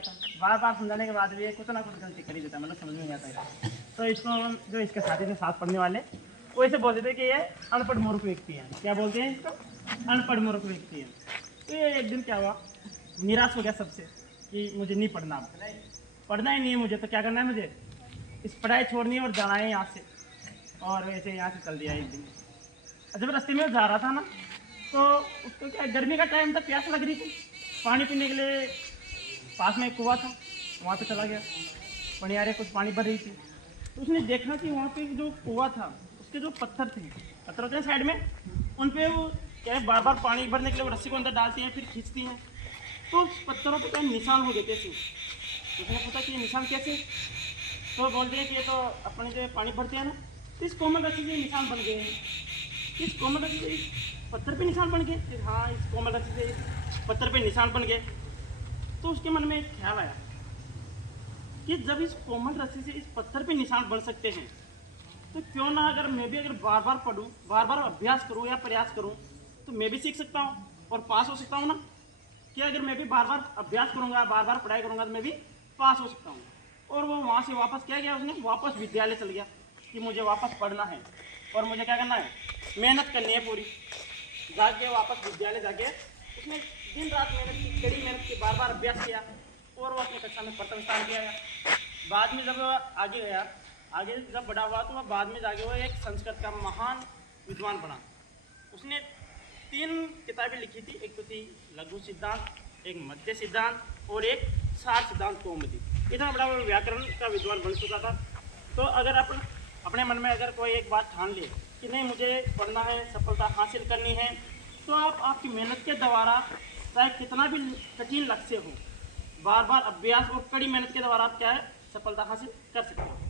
आता, बार बार समझाने के बाद भी ये कुछ ना कुछ गलती कर ही देता, मतलब समझ में नहीं आता है। तो इसको जो इसके साथी थे साथ पढ़ने वाले, वो ऐसे बोलते थे कि ये अनपढ़ मूर्ख व्यक्ति है। क्या बोलते हैं इसको? अनपढ़ मूर्ख व्यक्ति है। तो ये एक दिन क्या हुआ, निराश हो गया सबसे कि मुझे नहीं पढ़ना, पढ़ना ही नहीं है मुझे, तो क्या करना है मुझे, इस पढ़ाई छोड़नी है और जाना है यहाँ से। और वैसे यहाँ से चल दिया एक दिन। जब रास्ते में जा रहा था ना, तो उसको क्या, गर्मी का टाइम था, प्यास लग रही थी, पानी पीने के लिए पास में एक कुआं था, वहाँ पे चला गया। पनियारे कुछ पानी भर रही थी, तो उसने देखा कि वहाँ पे जो कुआं था उसके जो पत्थर थे, पत्थर होते हैं साइड में, उन पे वो क्या है, बार बार पानी भरने के लिए वो रस्सी को अंदर डालती हैं, फिर खींचती हैं, तो उस पत्थरों पे क्या निशान हो गए थे। उसने पूछा कि ये निशान कैसे, तो बोलते हैं कि ये तो अपने जो पानी भरते हैं ना, तो इस कोमल रस्सी से निशान बन गए हैं। इस कोमल रस्सी से इस पत्थर पे निशान बन गए। फिर हाँ, इस कोमल रस्सी से इस पत्थर पे निशान बन गए। तो उसके मन में एक ख्याल आया कि जब इस कोमल रस्सी से इस पत्थर पे निशान बन सकते हैं, तो क्यों ना अगर मैं भी अगर बार बार पढ़ूँ, बार बार अभ्यास करूँ या प्रयास करूँ, तो मैं भी सीख सकता हूँ और पास हो सकता हूँ ना। कि अगर मैं भी बार बार अभ्यास करूँगा, बार बार पढ़ाई करूँगा, तो मैं भी पास हो सकता हूँ। और वो वहाँ से वापस क्या गया, उसने वापस विद्यालय चल गया कि मुझे वापस पढ़ना है और मुझे क्या करना है, मेहनत करनी है पूरी। जाके वापस विद्यालय जाके उसने दिन रात मेहनत की, कड़ी मेहनत की, बार बार अभ्यास किया और वो अपनी कक्षा में प्रथम स्थान किया। बाद में जब आगे गया, आगे जब बड़ा हुआ, तो वह बाद में जाके वो एक संस्कृत का महान विद्वान बना। उसने 3 किताबें लिखी थी, एक तो थी लघु सिद्धांत, एक मध्य सिद्धांत और एक सार सिद्धांत कौमुदी। इतना बड़ा वो व्याकरण का विद्वान बन चुका था। तो अगर अपन अपने मन में अगर कोई एक बात ठान ले कि नहीं मुझे पढ़ना है, सफलता हासिल करनी है, तो आप आपकी मेहनत के द्वारा, चाहे कितना भी कठिन लक्ष्य हो, बार बार अभ्यास और कड़ी मेहनत के द्वारा आप क्या है, सफलता हासिल कर सकते हो।